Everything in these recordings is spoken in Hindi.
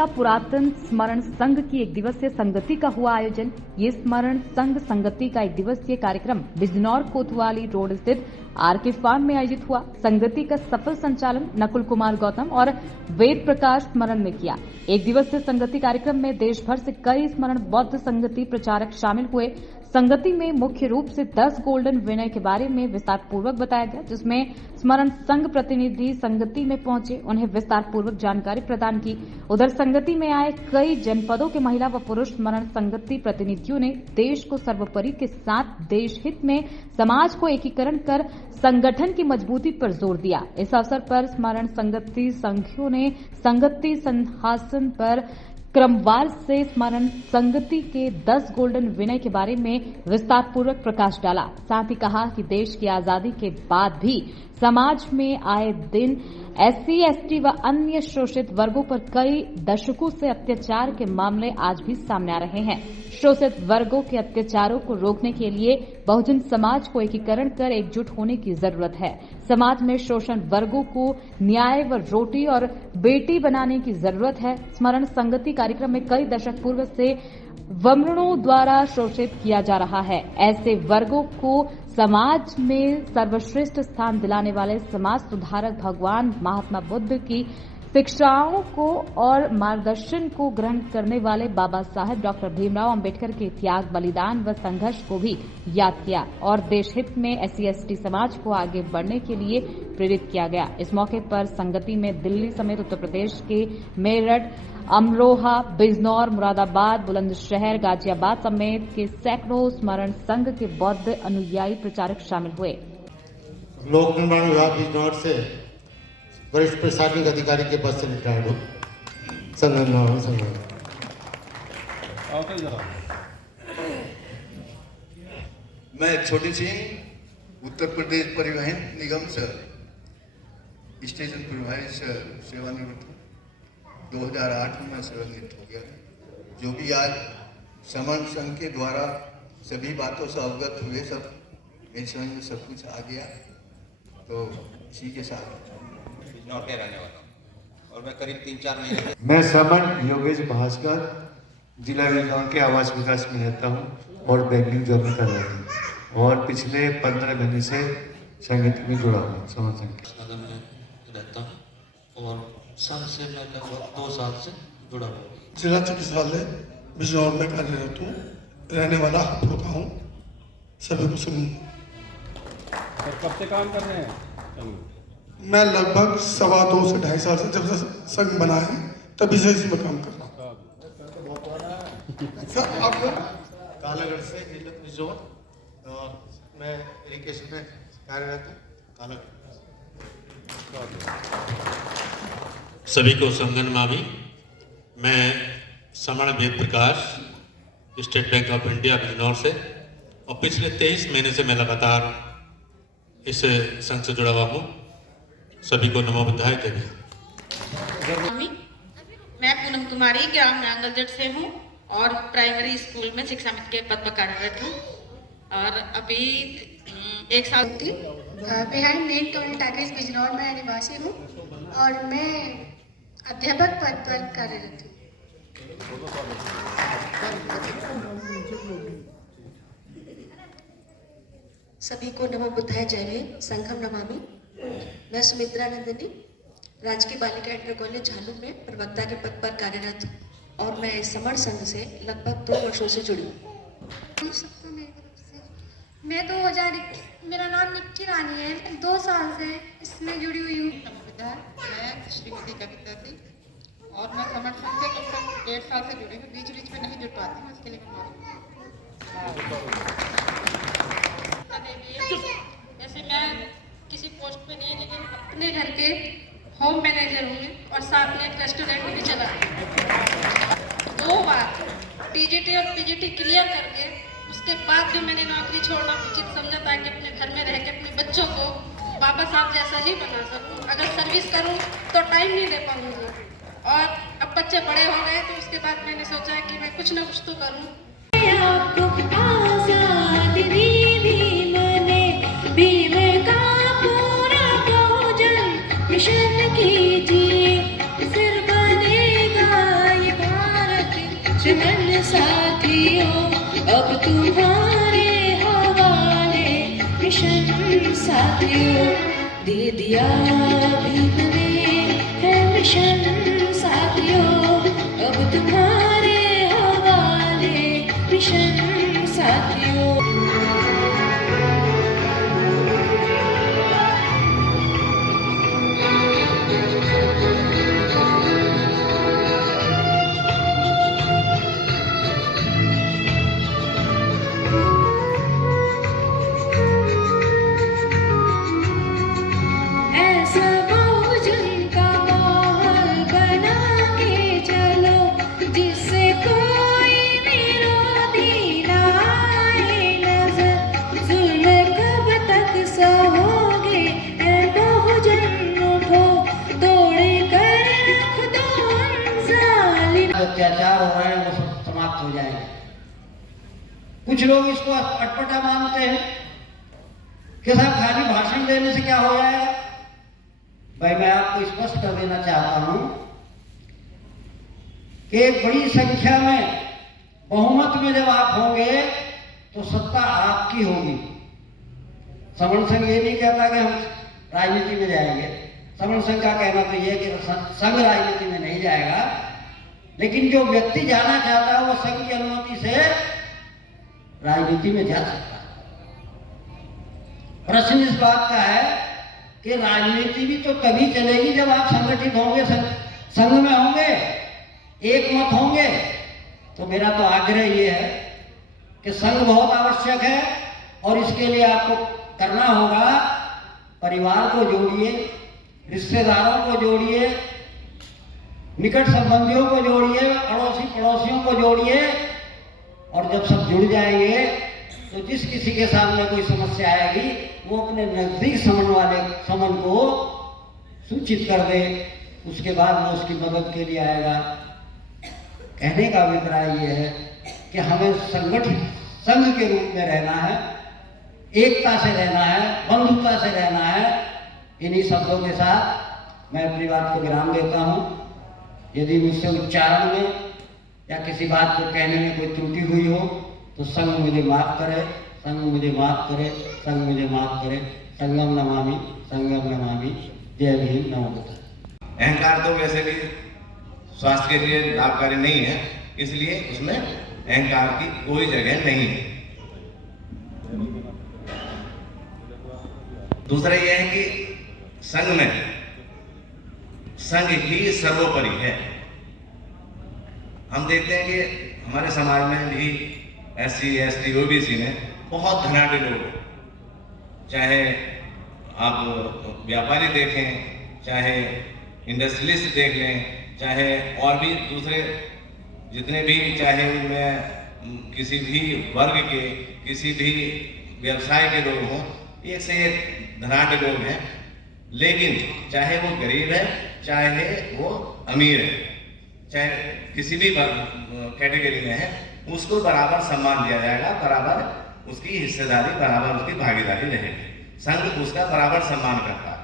का पुरातन स्मरण संघ की एक दिवसीय संगति का हुआ आयोजन। ये स्मरण संघ संगति का एक दिवसीय कार्यक्रम बिजनौर कोतवाली रोड स्थित आरके फार्म में आयोजित हुआ। संगति का सफल संचालन नकुल कुमार गौतम और वेद प्रकाश स्मरण ने किया। एक दिवसीय संगति कार्यक्रम में देश भर से कई स्मरण बौद्ध संगति प्रचारक शामिल हुए। संगति में मुख्य रूप से 10 गोल्डन विनय के बारे में विस्तार पूर्वक बताया गया, जिसमें स्मरण संघ प्रतिनिधि संगति में पहुंचे, उन्हें विस्तार पूर्वक जानकारी प्रदान की। उधर संगति में आए कई जनपदों के महिला व पुरुष स्मरण संगति प्रतिनिधियों ने देश को सर्वोपरि के साथ देश हित में समाज को एकीकरण कर संगठन की मजबूती पर जोर दिया। इस अवसर पर स्मरण संगति संघियों ने संगति सिंहासन पर क्रमवार से स्मरण संगति के 10 गोल्डन विनय के बारे में विस्तार पूर्वक प्रकाश डाला। साथ ही कहा कि देश की आजादी के बाद भी समाज में आए दिन SC, ST व अन्य शोषित वर्गों पर कई दशकों से अत्याचार के मामले आज भी सामने आ रहे हैं। शोषित वर्गों के अत्याचारों को रोकने के लिए बहुजन समाज को एकीकरण कर एकजुट होने की जरूरत है। समाज में शोषण वर्गों को न्याय व रोटी और बेटी बनाने की जरूरत है। स्मरण संगति कार्यक्रम में कई दशक पूर्व से वर्णों द्वारा शोषित किया जा रहा है। ऐसे वर्गों को समाज में सर्वश्रेष्ठ स्थान दिलाने वाले समाज सुधारक भगवान महात्मा बुद्ध की शिक्षाओं को और मार्गदर्शन को ग्रहण करने वाले बाबा साहेब डॉक्टर भीमराव अंबेडकर के त्याग, बलिदान व संघर्ष को भी याद किया और देश हित में SC, ST समाज को आगे बढ़ने के लिए प्रेरित किया गया। इस मौके पर संगति में दिल्ली समेत उत्तर प्रदेश के मेरठ, अमरोहा, बिजनौर, मुरादाबाद, बुलंदशहर, गाजियाबाद समेत के सैकड़ों स्मरण संघ के बौद्ध अनुयायी प्रचारक शामिल हुए। लोक निर्माण विभाग बिजनौर से वरिष्ठ प्रशासनिक अधिकारी के पद से रिटायर्ड हूँ। मैं छोटी सिंह उत्तर प्रदेश परिवहन निगम से स्टेशन परिवहन से सेवानिवृत्त हूँ। 2008 में मैं सेवानिवृत्त हो गया, जो भी आज समन संघ के द्वारा सभी बातों से अवगत हुए, सब मेरी समझ में सब कुछ आ गया। तो इसी के साथ बिजनौर के रहने वाला हूँ और मैं करीब 3-4 महीने मैं समन योगेश भास्कर जिला बिजनौर के आवास विकास में रहता हूँ और बैंकिंग जॉब में कर रहा हूँ और पिछले 15 महीने से संगीत में जुड़ा हूँ। समन संगीत में रहता हूँ और संघ से मैं लगभग 2 साल से जुड़ा हूँ। जिला चिकित्सालय बिजनौर में कार्यरत हूँ, रहने वाला हापुड़ का हूँ। सभी को सुन कब से काम कर रहे हैं? मैं लगभग 2.25 से 2.5 साल से, जब से संघ बना है तभी से इसमें काम कर रहा हूँ। सर आप कालागढ़ से जिला बिजनौर और मैं इरिगेशन में कार्यरत हूँ कालागढ़। सभी को संगन मावी। मैं समण Ved Prakash State Bank of India Bijnor से और पिछले 23 महीने से मैं लगातार इस संघ से जुड़ा हुआ हूँ। सभी को नमो बुद्धाय जय भीम। मैं पूनम कुमारी ग्राम नांगलजट से हूँ और प्राइमरी स्कूल में शिक्षा मित्र के पद पर कार्यरत हूँ और अभी 1 साल बिहाइंड मेन टोल टैकेज बिजनौर में निवासी हूँ और मैं अध्यापक पद पर कार्यरत हूँ। सभी को नमो बुद्धाय जय भीम। संघम नमामि। मैं सुमित्रा नंदिनी राजकीय बालिका इंटर कॉलेज झालू में प्रवक्ता के पद पर कार्यरत हूँ और मैं समण संघ से लगभग 2 वर्षों से जुड़ी हूँ। मैं 2021 मेरा नाम निक्की रानी है, 2 साल से इसमें जुड़ी हुई हूँ। मैं श्रीमती कविता थी और मैं समर संघ से कम से कम 1.5 साल से जुड़ी हूँ। बीच में नहीं जुड़ पाती हूँ, इसके लिए जैसे मैं किसी पोस्ट पे नहीं, लेकिन अपने घर के होम मैनेजर हूँ और साथ में एक रेस्टोरेंट भी चला। 2 बार TGT और PGT क्लियर करके उसके बाद भी मैंने नौकरी छोड़ना उचित समझा ताकि अपने घर में रह के अपने बच्चों को बाबा साहब जैसा ही बना सकूं। अगर सर्विस करूं तो टाइम नहीं दे पाऊंगी और अब बच्चे बड़े हो गए तो उसके बाद मैंने सोचा कि मैं कुछ ना कुछ तो करूं। मिशन कीजिए, सिर बनेगा तुम्हारे हवाले मिशन साथियों, दे दिया भी मैंने है मिशन साथियों, अब तुम्हारे हवाले मिशन साथियों। अत्याचार हो रहे हैं वो सब समाप्त हो जाएंगे। कुछ लोग इसको अटपटा मानते हैं कि साहब खाली भाषण देने से क्या हो जाएगा। भाई मैं आपको स्पष्ट कर देना चाहता हूं कि एक बड़ी संख्या में बहुमत में जब आप होंगे तो सत्ता आपकी होगी। समण संघ ये नहीं कहता कि हम राजनीति में जाएंगे। समण संघ का कहना तो ये कि संघ राजनीति में नहीं जाएगा, लेकिन जो व्यक्ति जाना चाहता है वो संघ की अनुमति से राजनीति में जा सकता है। प्रश्न इस बात का है कि राजनीति भी तो तभी चलेगी जब आप संगठित होंगे, संघ में होंगे, एक मत होंगे। तो मेरा तो आग्रह ये है कि संघ बहुत आवश्यक है और इसके लिए आपको करना होगा, परिवार को जोड़िए, रिश्तेदारों को जोड़िए, निकट संबंधियों को जोड़िए, अड़ोसी पड़ोसियों को जोड़िए, और जब सब जुड़ जाएंगे तो जिस किसी के सामने कोई समस्या आएगी वो अपने नजदीक समन को सूचित कर दे, उसके बाद वो उसकी मदद के लिए आएगा। कहने का अभिप्राय ये है कि हमें संगठित संघ के रूप में रहना है, एकता से रहना है, बंधुता से रहना है। इन्हीं शब्दों के साथ मैं अपनी बात को विराम देता हूँ। यदि मुझसे उच्चारण में या किसी बात को कहने में कोई त्रुटि हुई हो तो संघ मुझे माफ करे, संघ मुझे माफ करे, संघ मुझे माफ करे। संगम नमामि, संगम नमामि। जय भीम, नमो बुद्धाय। अहंकार तो वैसे भी स्वास्थ्य के लिए लाभकारी नहीं है, इसलिए उसमें अहंकार की कोई जगह नहीं है। दूसरा यह है कि संघ में संघ ही सर्वोपरि है। हम देखते हैं कि हमारे समाज में भी SC, ST, OBC में बहुत धनाढ्य लोग हैं। चाहे आप व्यापारी देखें, चाहे इंडस्ट्रियलिस्ट देख लें, चाहे और भी दूसरे जितने भी, चाहे उनमें किसी भी वर्ग के, किसी भी व्यवसाय के लोग हों, एक से एक धनाढ्य लोग हैं। लेकिन चाहे वो गरीब है, चाहे वो अमीर है, चाहे किसी भी कैटेगरी में है, उसको बराबर सम्मान दिया जाएगा, बराबर उसकी हिस्सेदारी, बराबर उसकी भागीदारी रहेगी। संघ उसका बराबर सम्मान करता है।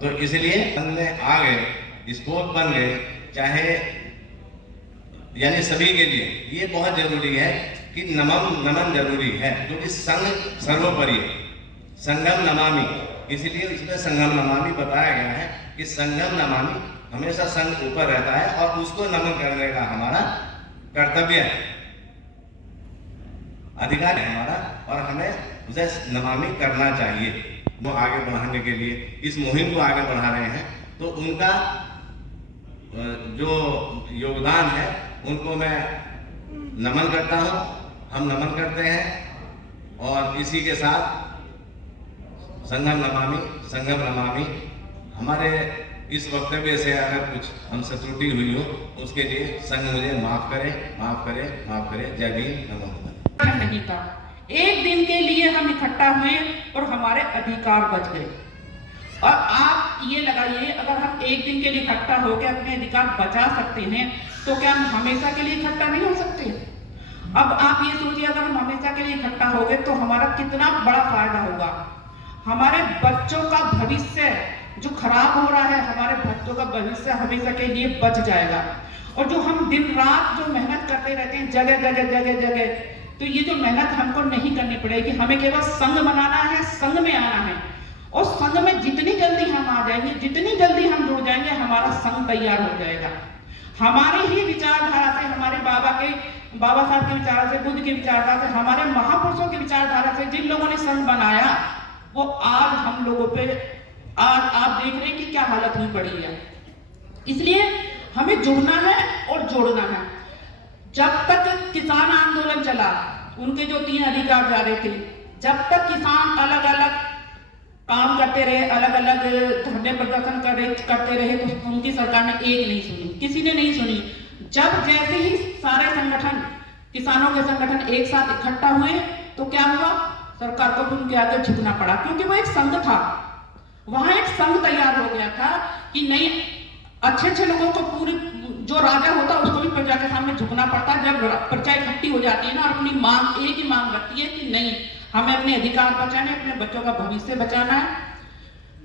तो इसलिए संघ में आ गए, स्पोक बन गए, चाहे यानी सभी के लिए ये बहुत जरूरी है कि नमन जरूरी है, क्योंकि संघ सर्वोपरि है। संगम नमामि, इसलिए इसमें संगम नमामि बताया गया है कि संगम नमामि, हमेशा संघ ऊपर रहता है और उसको नमन करने का हमारा कर्तव्य है, अधिकार है हमारा, और हमें उसे नमामि करना चाहिए। वो आगे बढ़ाने के लिए इस मुहिम को आगे बढ़ा रहे हैं, तो उनका जो योगदान है उनको मैं नमन करता हूँ, हम नमन करते हैं। और इसी के साथ संगम नमामि, हमारे इस वक्तव्य से अगर कुछ हमसे त्रुटि हुई हो उसके लिए संघ मुझे माफ करे, माफ करे, माफ करे। जय भीम, नमो बुद्धाय। नहीं था, एक दिन के लिए हम इकट्ठा हुए और हमारे अधिकार बच गए। और आप ये लगाइए, अगर हम एक दिन के लिए इकट्ठा होकर अपने अधिकार बचा सकते हैं तो क्या हम हमेशा के लिए इकट्ठा नहीं हो सकते? अब आप ये सोचिए, अगर हम हमेशा के लिए इकट्ठा हो गए तो हमारा कितना बड़ा फायदा होगा। हमारे बच्चों का भविष्य जो खराब हो रहा है, हमारे बच्चों का भविष्य हमेशा के लिए बच जाएगा। और जो हम दिन रात जो मेहनत करते रहते हैं, जगह जगह तो ये जो मेहनत हमको नहीं करनी पड़ेगी, हमें केवल संघ बनाना है, संघ में आना है और संघ में जितनी जल्दी हम आ जाएंगे, जितनी जल्दी हम जुड़ जाएंगे, हमारा संघ तैयार हो जाएगा। हमारी ही विचारधारा से, हमारे बाबा साहब के विचार से, बुद्ध की विचारधारा से, हमारे महापुरुषों की विचारधारा से जिन लोगों ने संघ बनाया, वो आज हम लोगों पे आज आप देख रहे हैं कि क्या हालत हुई पड़ी है। इसलिए हमें जुड़ना है और जोड़ना है। जब तक किसान आंदोलन चला, उनके जो 3 अधिकार जा रहे थे, जब तक किसान अलग अलग काम करते रहे, अलग अलग धरने प्रदर्शन करते रहे, तो उनकी सरकार ने एक नहीं सुनी, किसी ने नहीं सुनी। जब जैसे ही सारे संगठन, किसानों के संगठन एक साथ इकट्ठा हुए, तो क्या हुआ, सरकार को उनके आगे झुकना पड़ा, क्योंकि वो एक संघ था, वहां एक संघ तैयार हो गया था कि नहीं, अच्छे लोगों को पूरी, जो राजा होता है उसको भी प्रजा के सामने झुकना पड़ता है। जब प्रजा इकट्ठी हो जाती है ना और अपनी मांग, एक ही मांग रखती है कि नहीं, हमें अपने अधिकार बचाने, अपने बच्चों का भविष्य बचाना है,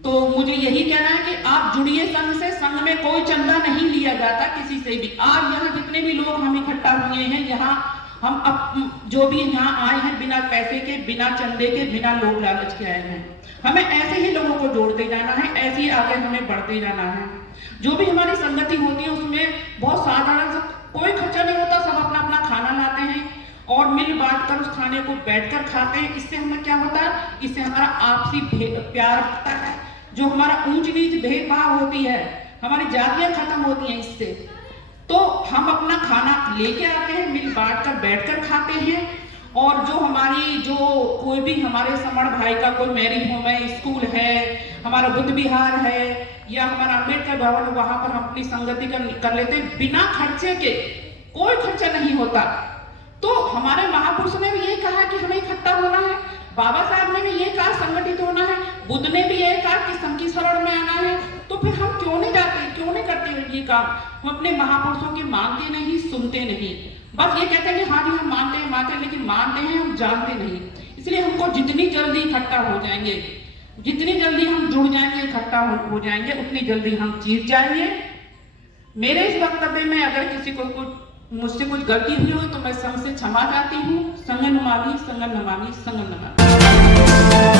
तो मुझे यही कहना है कि आप जुड़िए संघ से। संघ में कोई चंदा नहीं लिया जाता किसी से भी। आज यहाँ जितने भी लोग हम इकट्ठा हुए हैं, यहाँ हम जो भी यहाँ आए हैं, बिना पैसे के, बिना चंदे के, बिना लोभ लालच के आए हैं। हमें ऐसे ही लोगों को जोड़ते जाना है, ऐसे ही आगे हमें बढ़ते जाना है। जो भी हमारी संगति होती है उसमें बहुत साधारण सा, कोई खर्चा नहीं होता, सब अपना अपना खाना लाते हैं और मिल बांट कर उस खाने को बैठकर खाते हैं। इससे हमें क्या होता है, इससे हमारा आपसी प्यार बढ़ता है। जो हमारा ऊंच नीच भेदभाव होती है, हमारी जातियां खत्म होती हैं इससे। तो हम अपना खाना लेके आते हैं, मिल बांट कर बैठकर खाते हैं। और जो हमारी, जो कोई भी हमारे समण भाई का कोई मैरिज होम है, स्कूल है, हमारा बुद्ध विहार है या हमारा अम्बेडकर भवन, वहां पर हम अपनी संगति कर लेते हैं बिना खर्चे के, कोई खर्चा नहीं होता। तो हमारे महापुरुष ने भी यही कहा कि हमें इकट्ठा होना है, बाबा साहब ने भी ये कहा संगठित होना है, बुद्ध ने भी ये कहा कि संघ की शरण में आना है। तो फिर हम क्यों नहीं जाते, क्यों नहीं करते ये काम? हम अपने महापुरुषों की मानते नहीं, सुनते नहीं, बस ये कहते हैं कि हाँ जी हम मानते हैं, लेकिन मानते हैं, हम जानते नहीं। इसलिए हमको जितनी जल्दी इकट्ठा हो जाएंगे, जितनी जल्दी हम जुड़ जाएंगे, इकट्ठा हो जाएंगे, उतनी जल्दी हम जीत जाएंगे। मेरे इस वक्तव्य में अगर किसी को मुझसे कुछ गलती हुई हो तो मैं संघ से क्षमा चाहती हूँ। संघ नमामि, संघ नमामि, संघ नमामि।